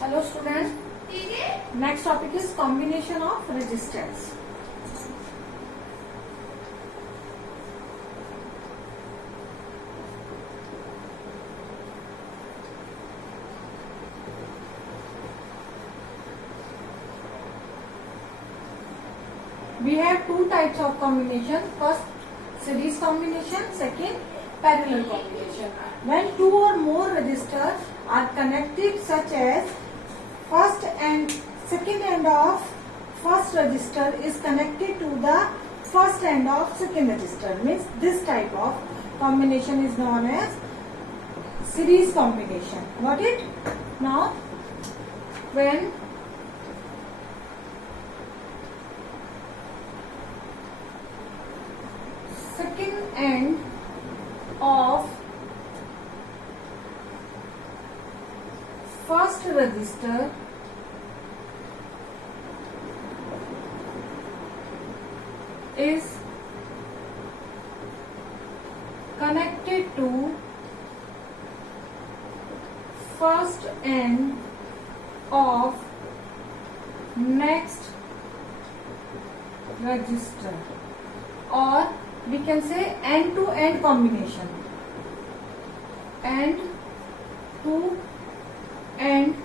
Hello students. Next topic is combination of resistors. We have two types of combination. First, series combination. Second, parallel combination. When two or more resistors are connected, such as first and second end of first resistor is connected to the first end of second resistor, means this type of combination is known as series combination. Got it? Now, when second end of first resistor is connected to first end of next resistor, or we can say end to end combination. End to end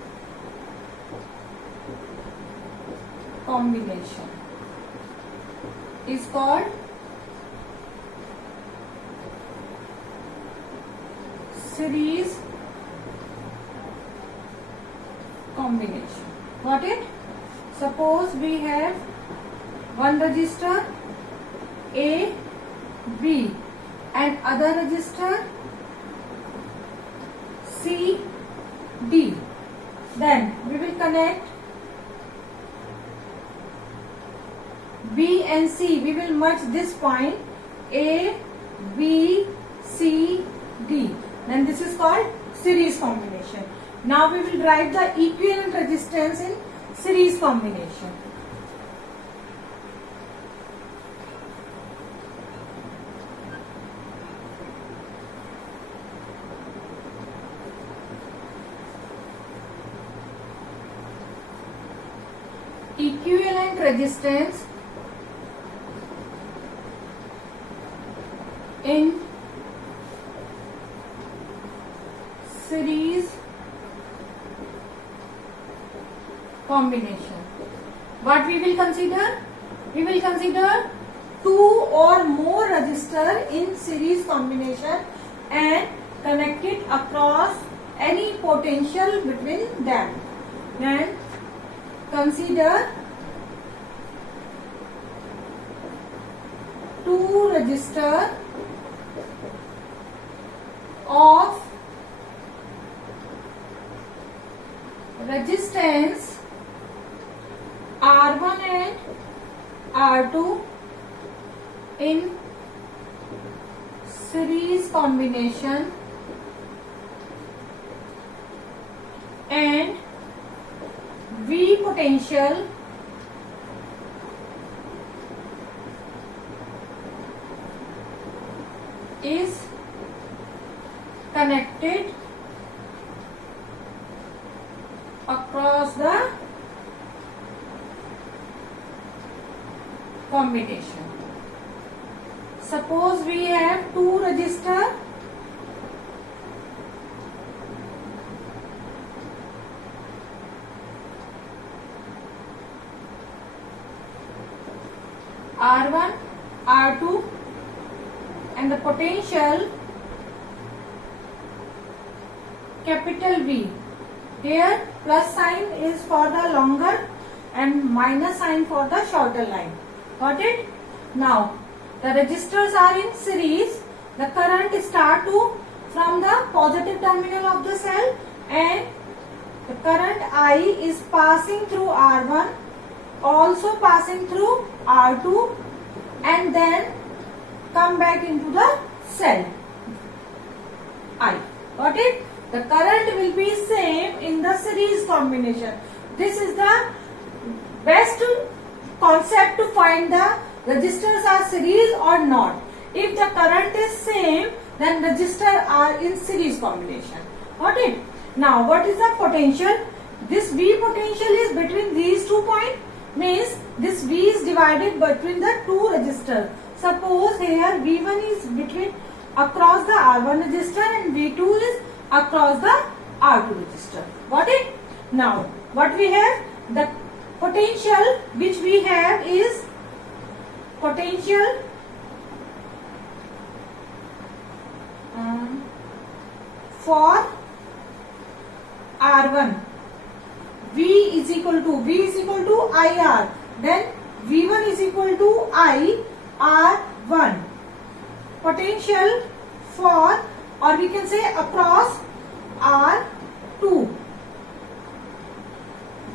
combination is called series combination. Got it? Suppose we have one resistor A, B and other resistor C, D. Then we will connect B and C. We will merge this point A, B, C, D. Then this is called series combination. Now we will write the equivalent resistance in series combination. Equivalent resistance in series combination. What we will consider? We will consider two or more resistors in series combination and connected across any potential between them. Then consider two resistors of resistance R1 and R2 in series combination and V potential is connected across the combination. Suppose we have two resistors R1, R2 and the potential capital V. Here plus sign is for the longer and minus sign for the shorter line. Got it? Now the resistors are in series. The current start to from the positive terminal of the cell and the current I is passing through R1, also passing through R2 and then come back into the cell I. Got it? The current will be same in the series combination. This is the best concept to find the resistors are series or not. If the current is same, then resistors are in series combination. Got it? Now, what is the potential? this V potential is between these 2 points, means this V is divided between the two resistors. Suppose here V1 is between across the R1 resistor and V2 is across the R2 resistor. Got it? Now what we have, the potential which we have is potential for R1, V is equal to IR, then V1 is equal to IR1. Potential for, or we can say across R2,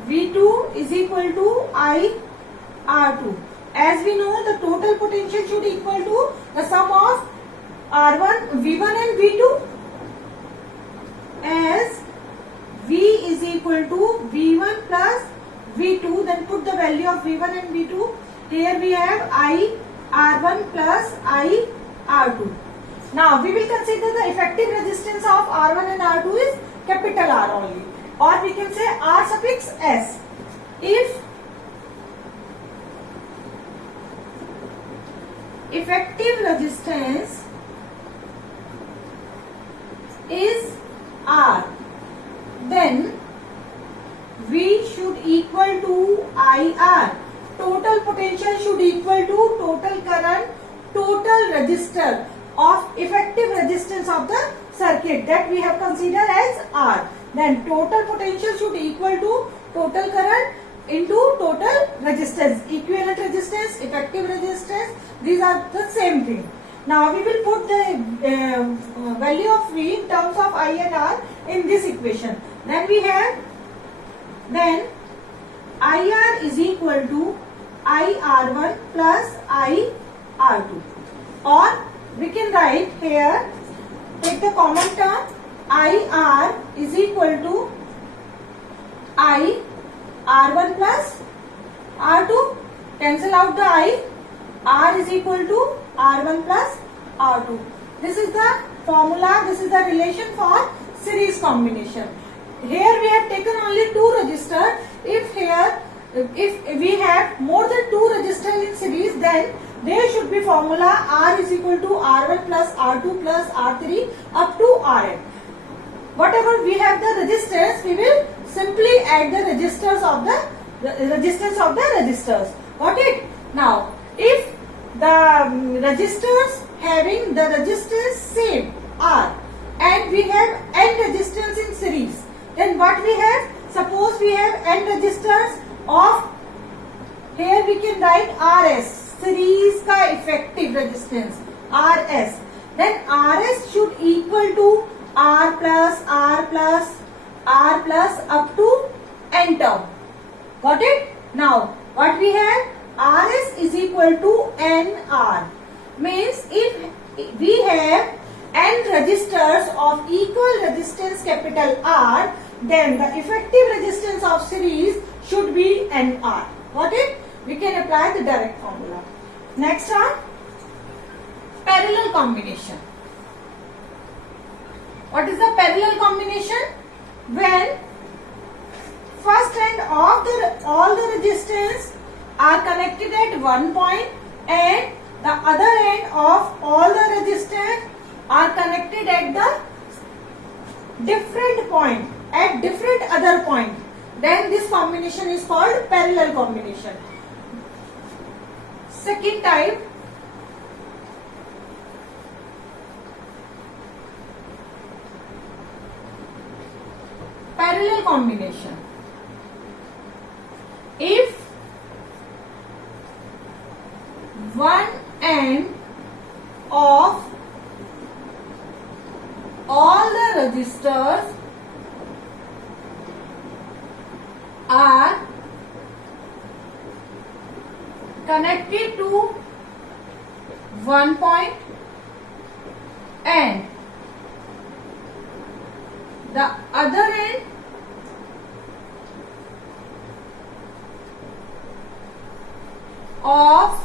V2 is equal to IR2. As we know, the total potential should equal to the sum of R1, V1 and V2. As V is equal to V1 plus V2, then put the value of V1 and V2. Here we have IR1 plus IR2. Now we will consider the effective resistance of R1 and R2 is capital R only, or we can say R suffix S. If effective resistance is R, then V should equal to IR. Total potential should equal to total current, total resistor of effective resistance of the circuit that we have considered as R. Then total potential should equal to total current into total resistance. Equivalent resistance, effective resistance, these are the same thing. Now we will put the value of V in terms of I and R in this equation. Then we have, then IR is equal to IR1 plus IR2, or we can write here, take the common term, IR is equal to IR1 plus R2, cancel out the I, R is equal to R1 plus R2. This is the formula, this is the relation for series combination. Here we have taken only two resistors. If we have more than two resistors in series, then there should be formula R is equal to R1 plus R2 plus R3 up to Rn. Whatever we have the resistors, we will simply add the resistors of the resistance of the resistors. Got it? Now, if the resistors having the resistance same R and we have n resistance in series, then what we have? Suppose we have n resistors of, here we can write RS, series का effective resistance RS. Then RS should equal to R plus R plus R plus up to n term. Got it? Now what we have? RS is equal to NR. Means if we have n resistors of equal resistance capital R, then the effective resistance of series should be NR. Got it? We can apply the direct formula. Next are parallel combination. What is the parallel combination? When first end of all the resistance are connected at one point and the other end of all the resistors are connected at the different point, at different other point, then this combination is called parallel combination. Second type, parallel combination. If one end of all the resistors are connected to one point and the other end of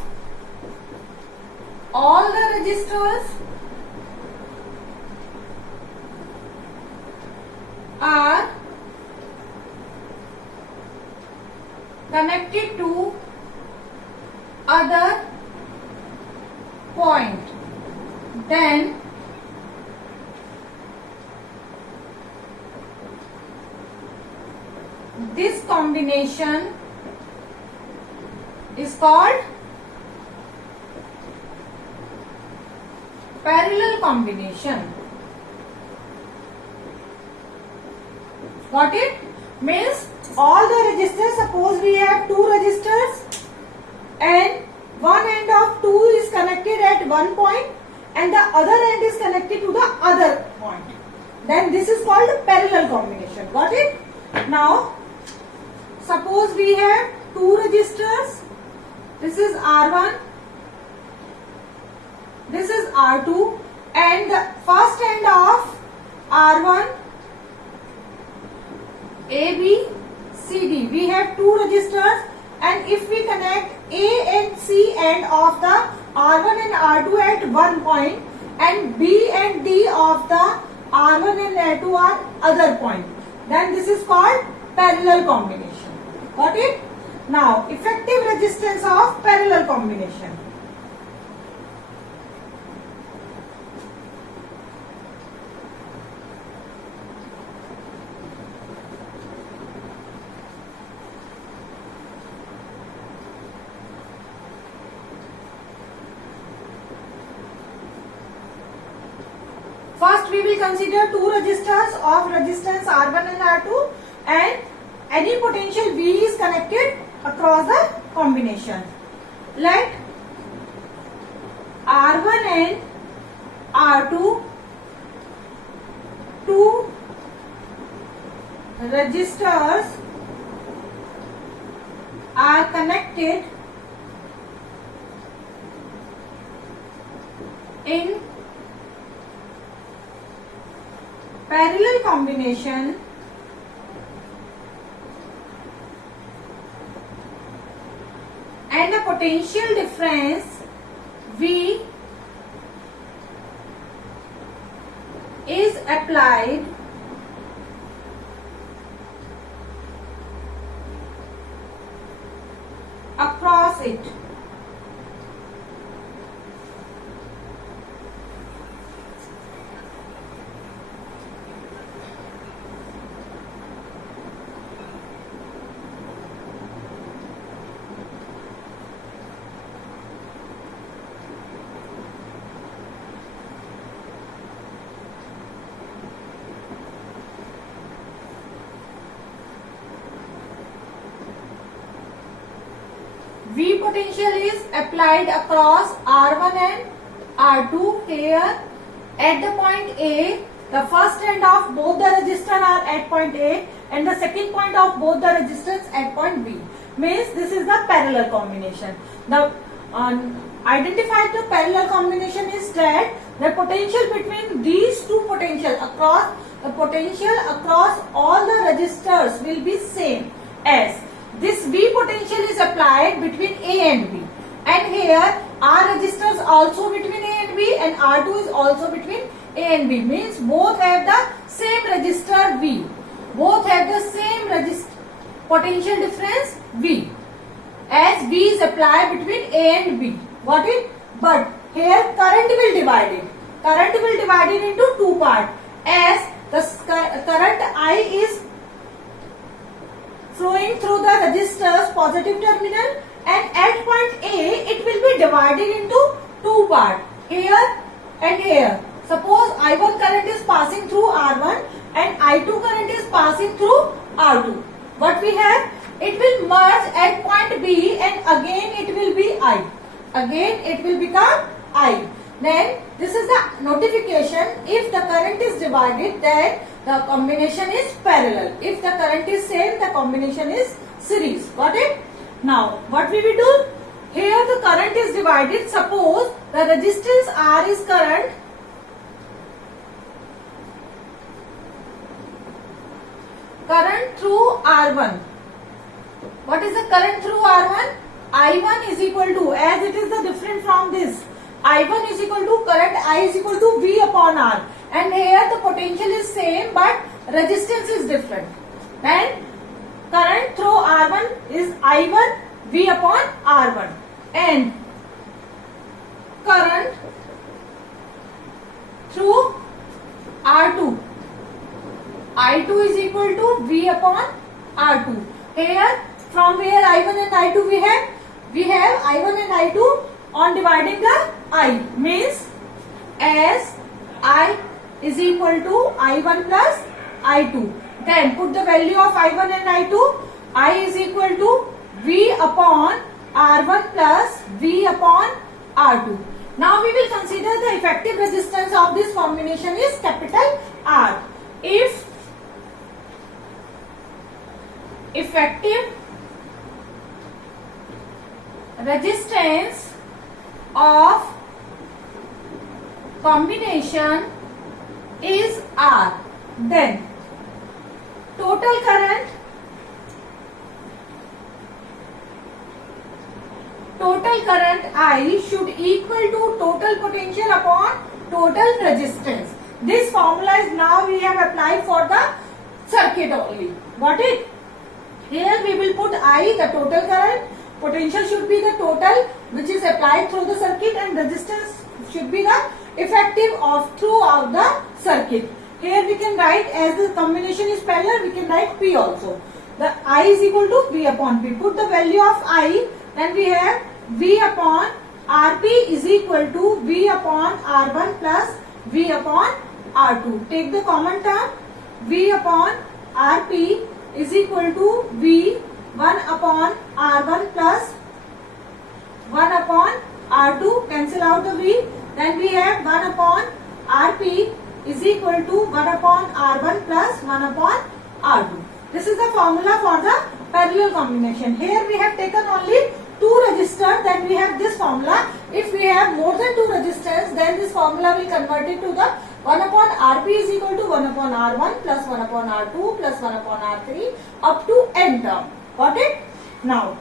all the resistors are connected to other point, then this combination is called parallel combination. Got it? Means all the resistors, suppose we have two resistors and one end of two is connected at one point and the other end is connected to the other point. Then this is called parallel combination. Got it? Now, suppose we have two resistors. This is R1, this is R2, and the first end of R1, A, B, C, D. We have two resistors, and if we connect A and C end of the R1 and R2 at one point, and B and D of the R1 and R2 are other point, then this is called parallel combination. Got it? Now, effective resistance of parallel combination. First, we will consider two resistors of resistance R1 and R2, and any potential V is connected across the combination. Let R1 and R2, two resistors are connected in parallel combination and a potential difference V is applied across it. V potential is applied across R1 and R2 here at the point A. The first end of both the resistors are at point A and the second point of both the resistors at point B. Means this is the parallel combination. The identified the parallel combination is that the potential between these two potential across the potential across all the resistors will be same as this V potential is applied between A and B, and here R resistors also between A and B and R2 is also between A and B, means both have the same resistor V, both have the same potential difference V, as V is applied between A and B. Got it? But here current will divide it. Current will divide it into two parts, as the current I is flowing through the resistor's positive terminal, and at point A it will be divided into two parts, here and here. Suppose I1 current is passing through R1 and I2 current is passing through R2. What we have? It will merge at point B and again it will be I. Again it will become I. Then this is the notification. If the current is divided, then the combination is parallel. If the current is same, the combination is series. Got it? Now what we will do? Here the current is divided. Suppose the resistance R is current. Current through R1. What is the current through R1? I1 is equal to, as it is the different from this, I1 is equal to current I is equal to V upon R, and here the potential is same but resistance is different. Then current through R1 is I1 V upon R1 and current through R2. I2 is equal to V upon R2. Here from where I1 and I2 we have I1 and I2 on dividing the I, means as I is equal to I1 plus I2. Then put the value of I1 and I2. I is equal to V upon R1 plus V upon R2. Now we will consider the effective resistance of this combination is capital R. If effective resistance of combination is R, then total current I should equal to total potential upon total resistance. This formula is now we have applied for the circuit only. Got it? Here we will put I, the total current, potential should be the total which is applied through the circuit, and resistance should be the effective of throughout the circuit. Here we can write, as the combination is parallel, we can write P also. The I is equal to V upon P. Put the value of I, then we have V upon Rp is equal to V upon R1 plus V upon R2. Take the common term. V upon Rp is equal to V 1 upon R1 plus 1 upon R2. Cancel out the V. Then we have 1 upon Rp is equal to 1 upon R1 plus 1 upon R2. This is the formula for the parallel combination. Here we have taken only 2 resistors, then we have this formula. If we have more than 2 resistors, then this formula will convert it to the 1 upon Rp is equal to 1 upon R1 plus 1 upon R2 plus 1 upon R3 up to n term. Got it? Now,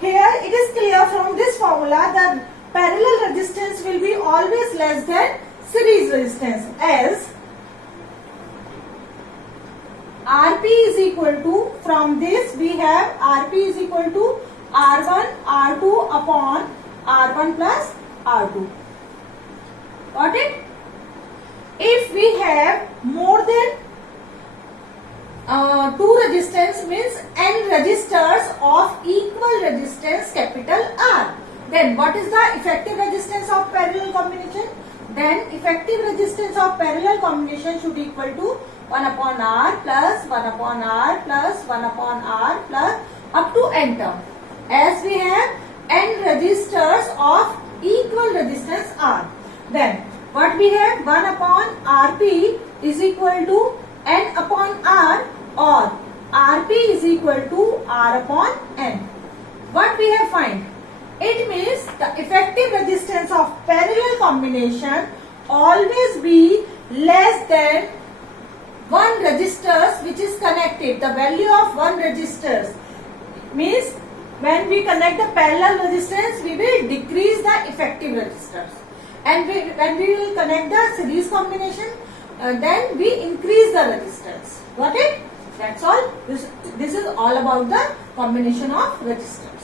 here it is clear from this formula that parallel resistance will be always less than series resistance, as Rp is equal to, from this we have Rp is equal to R1 R2 upon R1 plus R2. Got it? If we have more than 2 resistance, means n resistors of equal resistance capital R, then what is the effective resistance of parallel combination? Then effective resistance of parallel combination should equal to 1 upon R plus 1 upon R plus 1 upon R plus up to n term, as we have n resistors of equal resistance R. Then what we have, 1 upon Rp is equal to n upon R, or Rp is equal to R upon n. What we have find? It means the effective resistance of parallel combination always be less than 1 resistors which is connected. The value of 1 resistors means when we connect the parallel resistance, we will decrease the effective resistors. And when we will connect the series combination, then we increase the resistance. Got it? That's all. This is all about the combination of resistors.